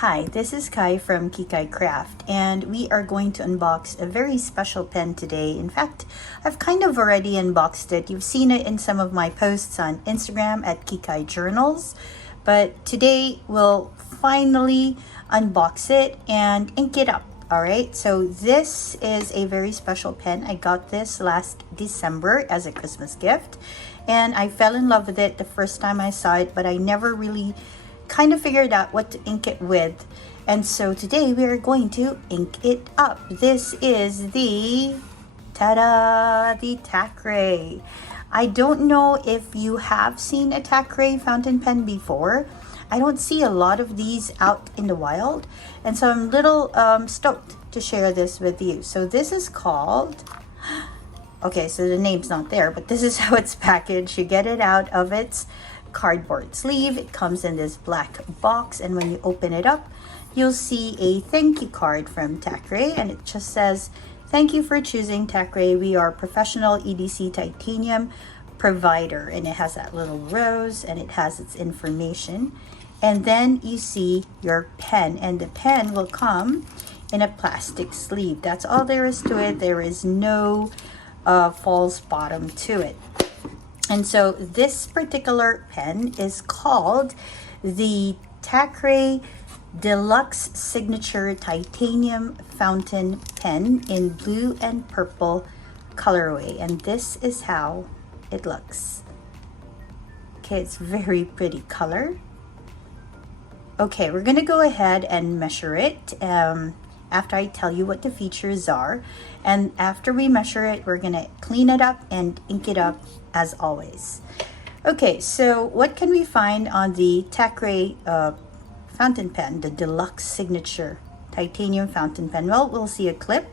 Hi, this is Kai from Kikai Craft, and we are going to unbox a very special pen today. In fact, I've kind of already unboxed it. You've seen it in some of my posts on Instagram at Kikai Journals, but today we'll finally unbox it and ink it up. All right, so this is a very special pen. I got this last December as a Christmas gift, and I fell in love with it the first time I saw it, but I never really kind of figured out what to ink it with. And so today we are going to ink it up. This is the TACRAY. I don't know if you have seen a TACRAY fountain pen before. I don't see a lot of these out in the wild, and so I'm a little stoked to share this with you. So this is called, okay, so the name's not there, but this is how it's packaged. You get it out of its cardboard sleeve. It comes in this black box, and when you open it up, you'll see a thank you card from TACRAY, and it just says, "Thank you for choosing TACRAY. We are professional EDC titanium provider," and it has that little rose, and it has its information. And then you see your pen, and the pen will come in a plastic sleeve. That's all there is to it. There is no false bottom to it. And so this particular pen is called the TACRAY Deluxe Signature Titanium Fountain Pen in blue and purple colorway. And this is how it looks. Okay, it's very pretty color. Okay, we're gonna go ahead and measure it after I tell you what the features are. And after we measure it, we're gonna clean it up and ink it up as always. Okay, so what can we find on the TACRAY fountain pen, the Deluxe Signature Titanium Fountain Pen? Well, we'll see a clip,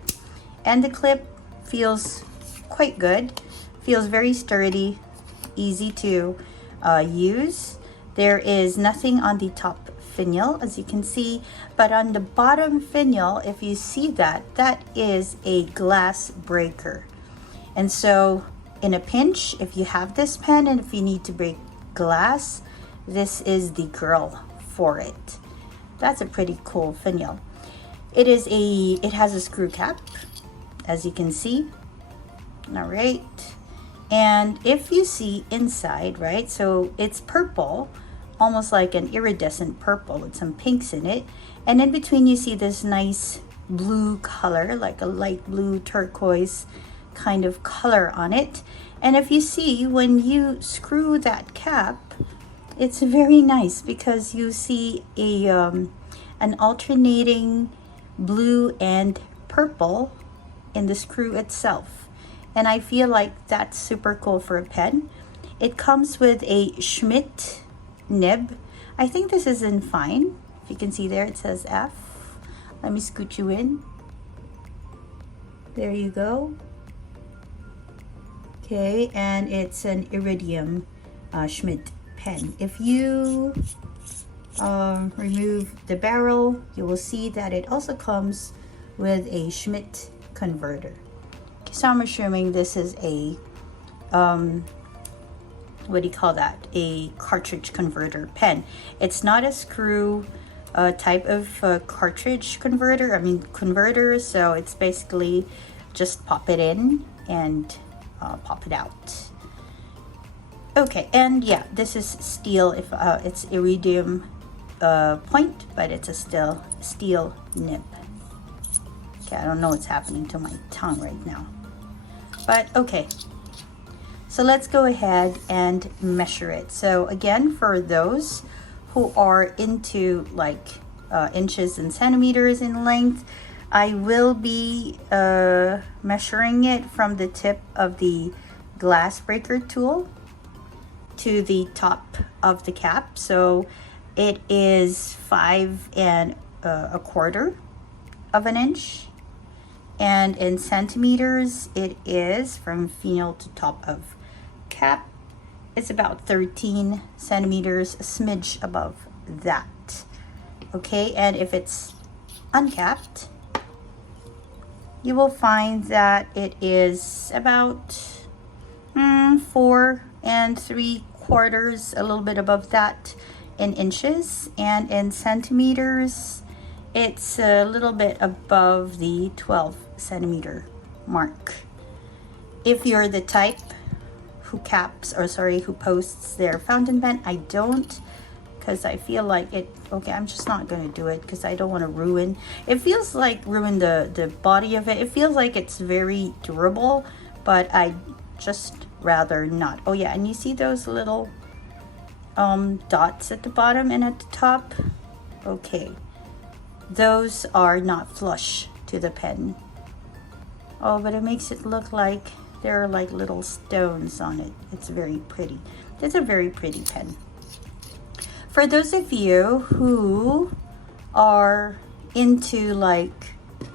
and the clip feels quite good. Feels very sturdy, easy to use. There is nothing on the top finial, as you can see, but on the bottom finial, if you see that, that is a glass breaker. And so in a pinch, if you have this pen and if you need to break glass, this is the girl for it. That's a pretty cool finial. It has a screw cap, as you can see. All right, and if you see inside, right, so it's purple, almost like an iridescent purple with some pinks in it, and in between you see this nice blue color, like a light blue turquoise kind of color on it. And if you see, when you screw that cap, it's very nice because you see a an alternating blue and purple in the screw itself, and I feel like that's super cool for a pen. It comes with a Schmidt nib. I think this is in fine. If you can see there, it says F. Let me scoot you in. There you go. Okay, and it's an iridium Schmidt pen. If you remove the barrel, you will see that it also comes with a Schmidt converter. So I'm assuming this is a what do you call that, a cartridge converter pen. It's not a screw type of cartridge converter, converter, so it's basically just pop it in and pop it out. Okay, and yeah, this is steel. If it's iridium point, but it's a steel nib. Okay, I don't know what's happening to my tongue right now, but okay. So let's go ahead and measure it. So again, for those who are into like inches and centimeters in length, I will be measuring it from the tip of the glass breaker tool to the top of the cap. So it is 5 1/4 of an inch, and in centimeters it is from finial to top of cap, it's about 13 centimeters, a smidge above that. Okay, and if it's uncapped, you will find that it is about 4 3/4, a little bit above that, in inches, and in centimeters, it's a little bit above the 12 centimeter mark. If you're the type who who posts their fountain pen, I don't, because I feel like it, okay, I'm just not going to do it because I don't want to ruin, it feels like ruin the body of it. It feels like it's very durable, but I just rather not. Oh yeah, and you see those little dots at the bottom and at the top? Okay, those are not flush to the pen. Oh, but it makes it look like there are like little stones on it. It's very pretty. It's a very pretty pen. For those of you who are into like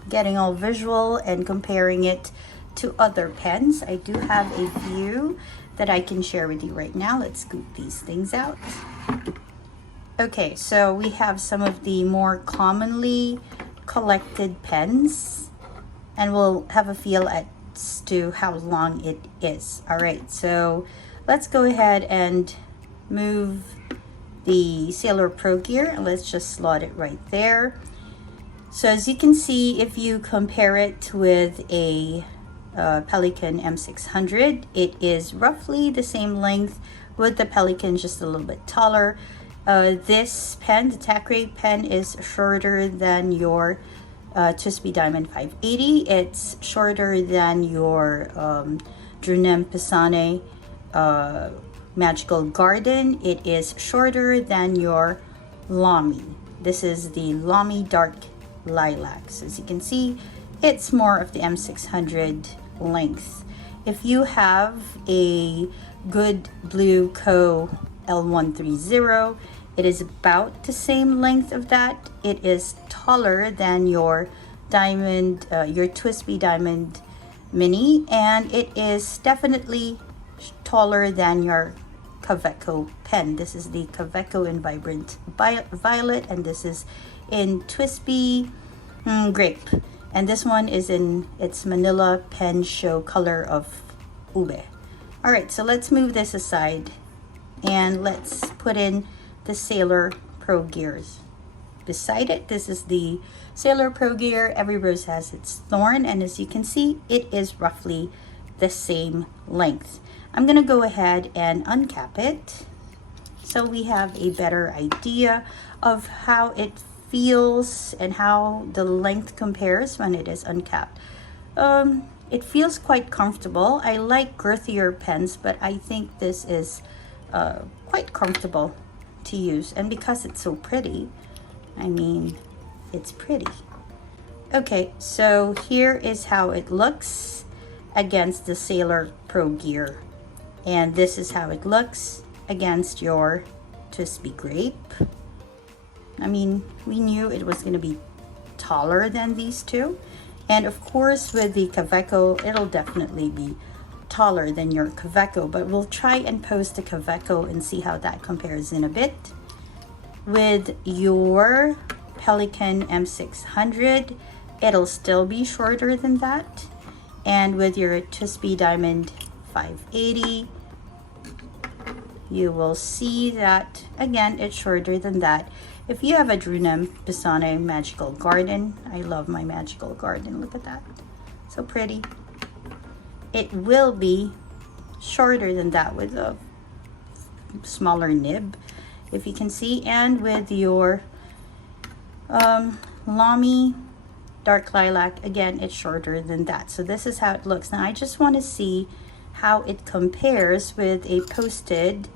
getting all visual and comparing it to other pens, I do have a few that I can share with you right now. Let's scoop these things out. Okay, so we have some of the more commonly collected pens, and we'll have a feel as to how long it is. All right, so let's go ahead and move the Sailor Pro Gear, and let's just slot it right there. So as you can see, if you compare it with a Pelikan M600, it is roughly the same length, with the Pelikan just a little bit taller. This pen, the TACRAY pen, is shorter than your TWSBI Diamond 580. It's shorter than your Drunem Pisane Magical Garden. It is shorter than your Lamy. This is the Lamy Dark Lilac. So as you can see, it's more of the M600 length. If you have a good blue Co L130, it is about the same length of that. It is taller than your diamond, your TWSBI Diamond Mini, and it is definitely taller than your Kaweco pen. This is the Kaweco in Vibrant Violet, and this is in TWSBI Grape, and this one is in its Manila Pen Show color of Ube. All right, so let's move this aside and let's put in the Sailor Pro Gears. Beside it, this is the Sailor Pro Gear. Every rose has its thorn, and as you can see, it is roughly the same length. I'm gonna go ahead and uncap it so we have a better idea of how it feels and how the length compares when it is uncapped. It feels quite comfortable. I like girthier pens, but I think this is quite comfortable to use, and because it's so pretty, I mean, it's pretty. Okay, so here is how it looks against the Sailor Pro Gear, and this is how it looks against your TWSBI Grape. I mean, we knew it was going to be taller than these two, and of course with the Kaweco, it'll definitely be taller than your Kaweco, but we'll try and post the Kaweco and see how that compares in a bit. With your Pelikan M600, it'll still be shorter than that, and with your TWSBI Diamond 580, you will see that again it's shorter than that. If you have a Drunem Pisane Magical Garden, I love my Magical Garden, look at that, so pretty. It will be shorter than that with a smaller nib, if you can see, and with your Lamy Dark Lilac, again, it's shorter than that. So this is how it looks. Now I just want to see how it compares with a posted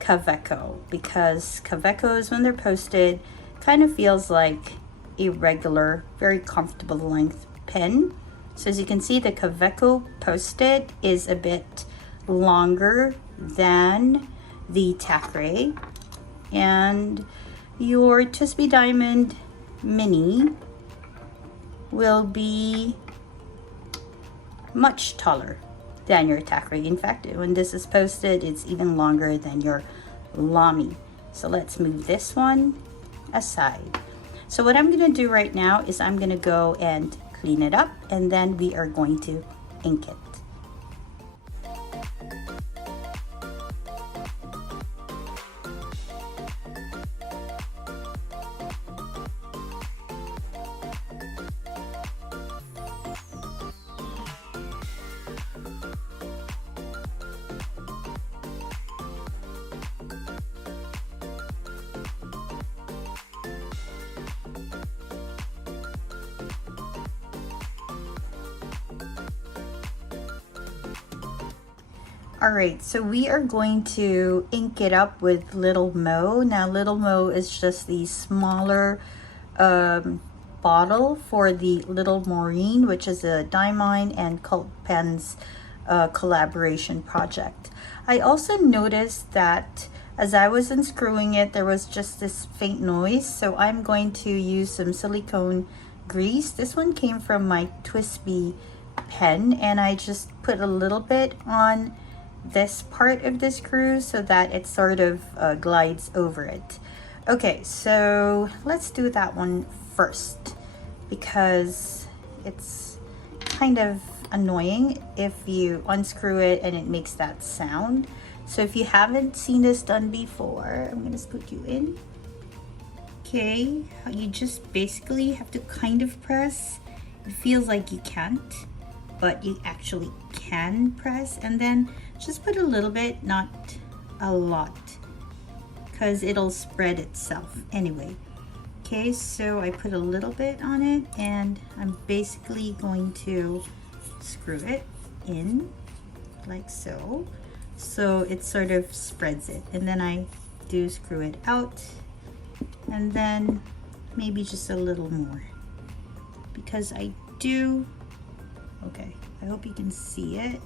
Kaweco, because Kawecos, when they're posted, kind of feels like a regular, very comfortable length pen. So as you can see, the Kaweco posted is a bit longer than the TACRAY, and your TWSBI Diamond Mini will be much taller than your TACRAY. In fact, when this is posted, it's even longer than your Lamy. So let's move this one aside. So what I'm going to do right now is I'm going to go and clean it up, and then we are going to ink it. All right, so we are going to ink it up with Little Mo. Now, Little Mo is just the smaller bottle for the Little Maureen, which is a Diamine and Cult Pens collaboration project. I also noticed that as I was unscrewing it, there was just this faint noise, so I'm going to use some silicone grease. This one came from my Twisby pen, and I just put a little bit on this part of the screw so that it sort of glides over it. Okay, so let's do that one first because it's kind of annoying if you unscrew it and it makes that sound. So if you haven't seen this done before, I'm gonna scoot you in. Okay, you just basically have to kind of press. It feels like you can't, but you actually can press, and then just put a little bit, not a lot, because it'll spread itself anyway. Okay, so I put a little bit on it, and I'm basically going to screw it in like so. So it sort of spreads it, and then I do screw it out, and then maybe just a little more because I do. Okay, I hope you can see it.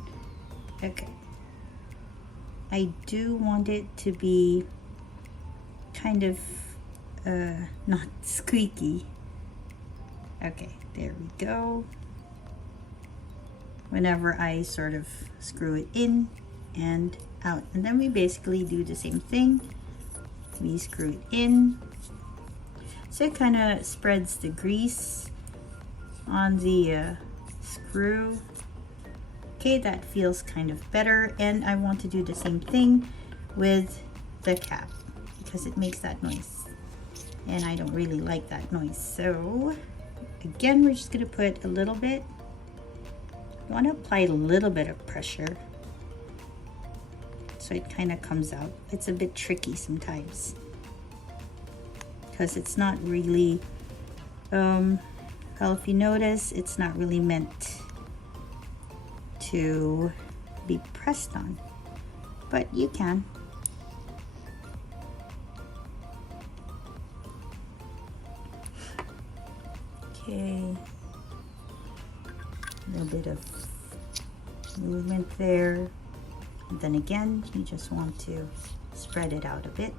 Okay, I do want it to be kind of not squeaky. Okay, there we go. Whenever I sort of screw it in and out, and then we basically do the same thing. We screw it in, so it kind of spreads the grease on the screw. Okay, that feels kind of better, and I want to do the same thing with the cap because it makes that noise, and I don't really like that noise. So again, we're just going to put a little bit. You want to apply a little bit of pressure so it kind of comes out. It's a bit tricky sometimes because it's not really well, if you notice, it's not really meant to be pressed on, but you can. Okay, a little bit of movement there. And then again, you just want to spread it out a bit.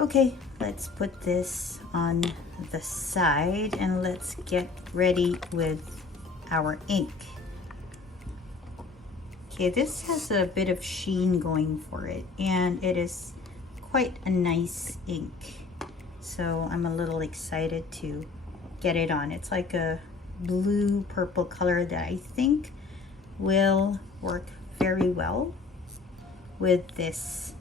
Okay, let's put this on the side and let's get ready with our ink. Okay, this has a bit of sheen going for it, and it is quite a nice ink. So I'm a little excited to get it on. It's like a blue purple color that I think will work very well with this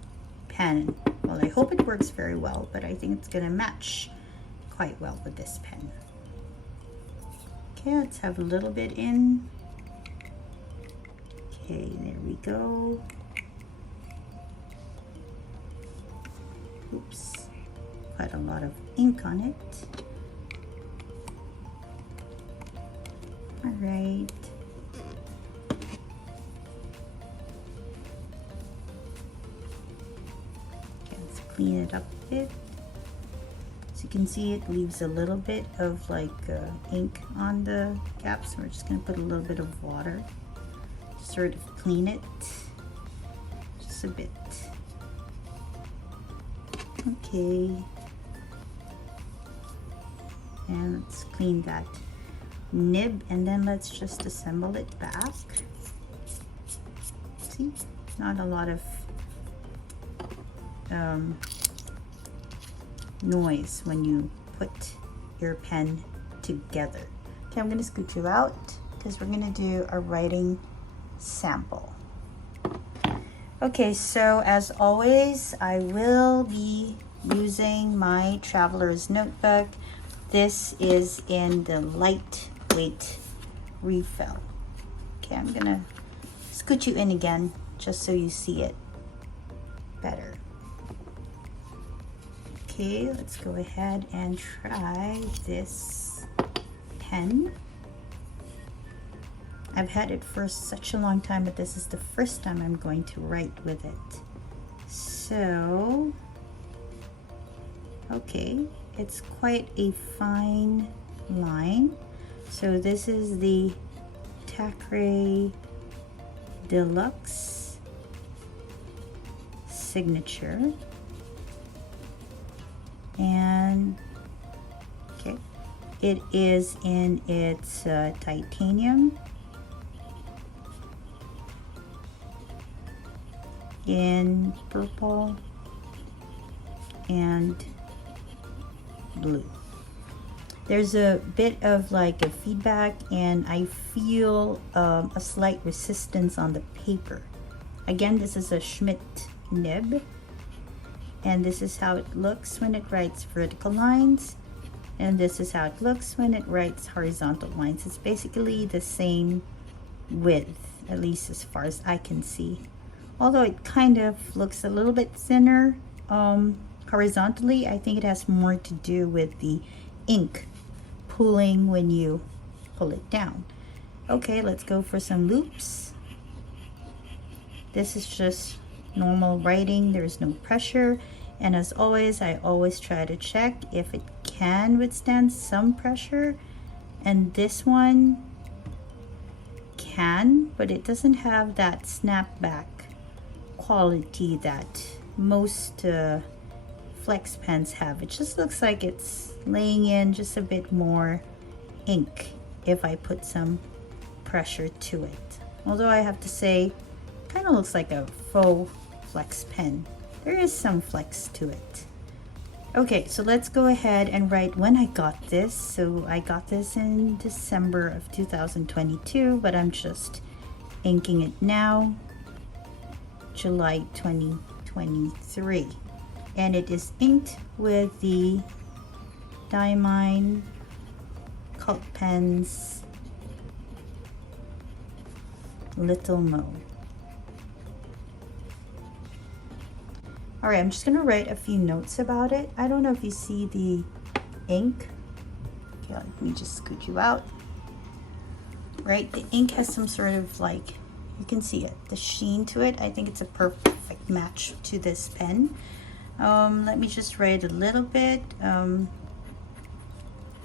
pen. Well, I hope it works very well, but I think it's gonna match quite well with this pen. Okay, let's have a little bit in. Okay, there we go. Oops, quite a lot of ink on it. All right. Clean it up a bit. So you can see it leaves a little bit of like ink on the cap, so we're just going to put a little bit of water to sort of clean it just a bit. Okay, and let's clean that nib, and then let's just assemble it back. See, not a lot of noise when you put your pen together. Okay, I'm going to scoot you out because we're going to do a writing sample. Okay, so as always, I will be using my traveler's notebook. This is in the lightweight refill. Okay, I'm going to scoot you in again just so you see it better. Okay, let's go ahead and try this pen. I've had it for such a long time, but this is the first time I'm going to write with it. So, okay, it's quite a fine line. So this is the TACRAY Deluxe signature. And okay, it is in its titanium, in purple and blue. There's a bit of like a feedback, and I feel a slight resistance on the paper. Again, this is a Schmidt nib, and this is how it looks when it writes vertical lines, and this is how it looks when it writes horizontal lines. It's basically the same width, at least as far as I can see, although it kind of looks a little bit thinner horizontally. I think it has more to do with the ink pulling when you pull it down. Okay, let's go for some loops. This is just normal writing. There's no pressure, and as always, I always try to check if it can withstand some pressure, and this one can, but it doesn't have that snapback quality that most flex pens have. It just looks like it's laying in just a bit more ink if I put some pressure to it. Although I have to say, kind of looks like a faux flex pen. There is some flex to it. Okay, so let's go ahead and write when I got this. So I got this in December of 2022, but I'm just inking it now, July 2023. And it is inked with the Diamine Cult Pens Little Mo. All right, I'm just gonna write a few notes about it. I don't know if you see the ink. Okay, let me just scoot you out. Right, the ink has some sort of like, you can see it, the sheen to it. I think it's a perfect match to this pen. Let me just write a little bit.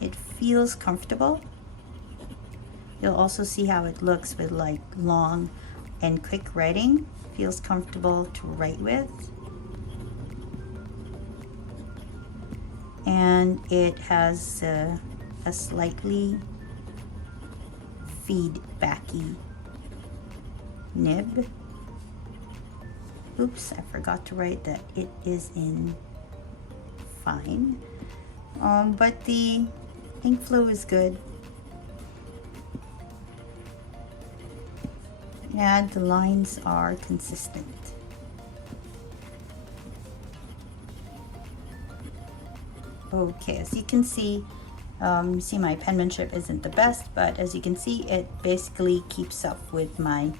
It feels comfortable. You'll also see how it looks with like long and quick writing. Feels comfortable to write with. And it has a slightly feedbacky nib. Oops, I forgot to write that it is in fine. But the ink flow is good. And the lines are consistent. Okay, as you can see, my penmanship isn't the best, but as you can see, it basically keeps up with my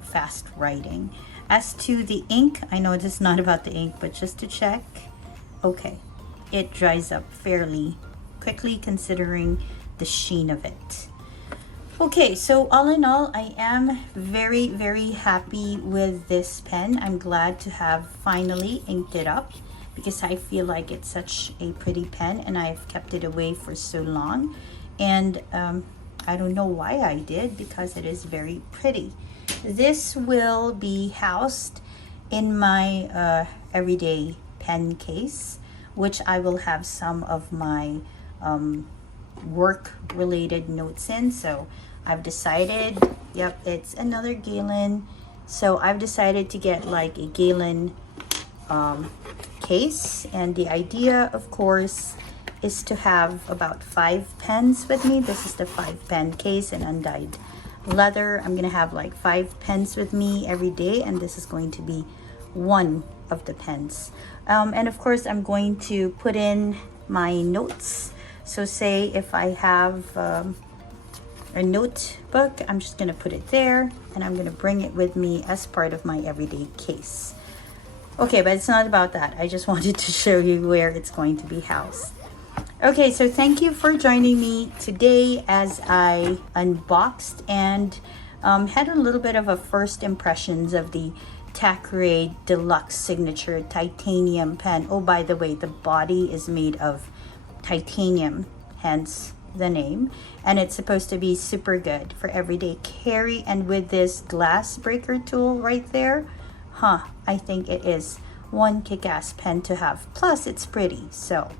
fast writing. As to the ink, I know this is not about the ink, but just to check, okay, it dries up fairly quickly considering the sheen of it. Okay, so all in all, I am very, very happy with this pen. I'm glad to have finally inked it up because I feel like it's such a pretty pen and I've kept it away for so long. And I don't know why I did, because it is very pretty. This will be housed in my everyday pen case, which I will have some of my work related notes in. So I've decided, yep, it's another Galen. So I've decided to get like a Galen case, and the idea of course is to have about 5 pens with me. This is the 5-pen case in undyed leather. I'm gonna have like 5 pens with me every day, and this is going to be one of the pens. And of course I'm going to put in my notes. So say if I have a notebook, I'm just gonna put it there, and I'm gonna bring it with me as part of my everyday case. Okay, but it's not about that. I just wanted to show you where it's going to be housed. Okay, so thank you for joining me today as I unboxed and had a little bit of a first impressions of the TACRAY Deluxe Signature Titanium Pen. Oh, by the way, the body is made of titanium, hence the name, and it's supposed to be super good for everyday carry. And with this glass breaker tool right there, I think it is one kick-ass pen to have. Plus, it's pretty, so.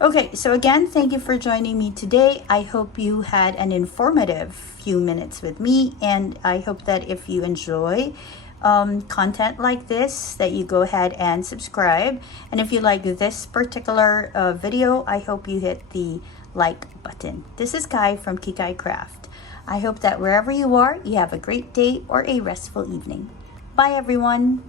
Okay, so again, thank you for joining me today. I hope you had an informative few minutes with me, and I hope that if you enjoy content like this, that you go ahead and subscribe. And if you like this particular video, I hope you hit the like button. This is Kai from Kikai Craft. I hope that wherever you are, you have a great day or a restful evening. Bye, everyone.